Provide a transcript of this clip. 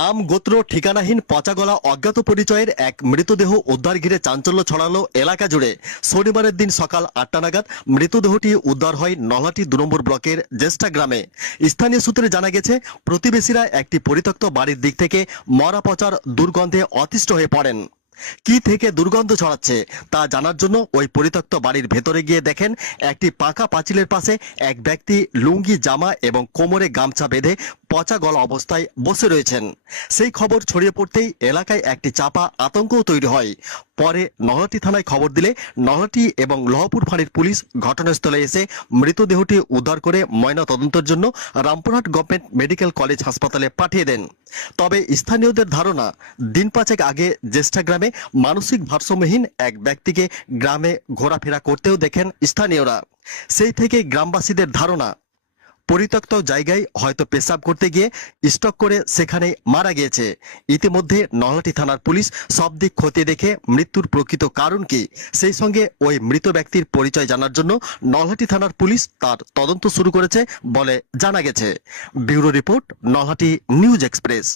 নাম, গোত্র, ঠিকানাহীন পচাগলা অজ্ঞাত পরিচয়ের এক মৃতদেহ উদ্ধার ঘিরে চাঞ্চল্য ছড়ালো এলাকা জুড়ে। শনিবারের দিন সকাল আটটা নাগাদ মৃতদেহটি উদ্ধার হয় নলাটি দু নম্বর ব্লকের জ্যেষ্ঠা গ্রামে। স্থানীয় সূত্রে জানা গেছে, প্রতিবেশীরা একটি পরিত্যক্ত বাড়ির দিক থেকে মরা পচার দুর্গন্ধে অতিষ্ঠ হয়ে পড়েন। কি থেকে দুর্গন্ধ ছড়াচ্ছে তা জানার জন্য ওই পরিত্যক্ত বাড়ির ভেতরে গিয়ে দেখেন, একটি পাকা পাঁচিলের পাশে এক ব্যক্তি লুঙ্গি, জামা এবং কোমরে গামছা বেঁধে পচা গলা অবস্থায় বসে রয়েছেন। সেই খবর ছড়িয়ে পড়তেই এলাকায় একটি চাপা আতঙ্কও তৈরি হয়। পরে নলহাটি থানায় খবর দিলে নলহাটি এবং লহপুর ফাঁড়ির পুলিশ ঘটনাস্থলে এসে মৃতদেহটি উদ্ধার করে ময়না তদন্তের জন্য রামপুরহাট গভর্নমেন্ট মেডিকেল কলেজ হাসপাতালে পাঠিয়ে দেন। তবে স্থানীয়দের ধারণা, দিন পাঁচেক আগে জ্যেষ্ঠা গ্রামে মানসিক ভারসাম্যহীন এক ব্যক্তিকে গ্রামে ঘোরাফেরা করতেও দেখেন স্থানীয়রা। সেই থেকে গ্রামবাসীদের ধারণা পরিত্যক্ত জায়গায় হয়তো পেশাব করতে গিয়ে স্টক করে সেখানে মারা গিয়েছে। ইতিমধ্যে নলহাটি থানার পুলিশ সব দিক খতিয়ে দেখে মৃত্যুর প্রকৃত কারণ কি, সেই সঙ্গে ওই মৃত ব্যক্তির পরিচয় জানার জন্য নলহাটি থানার পুলিশ তার তদন্ত শুরু করেছে বলে জানা গেছে। Bureau report, Nalhati News Express.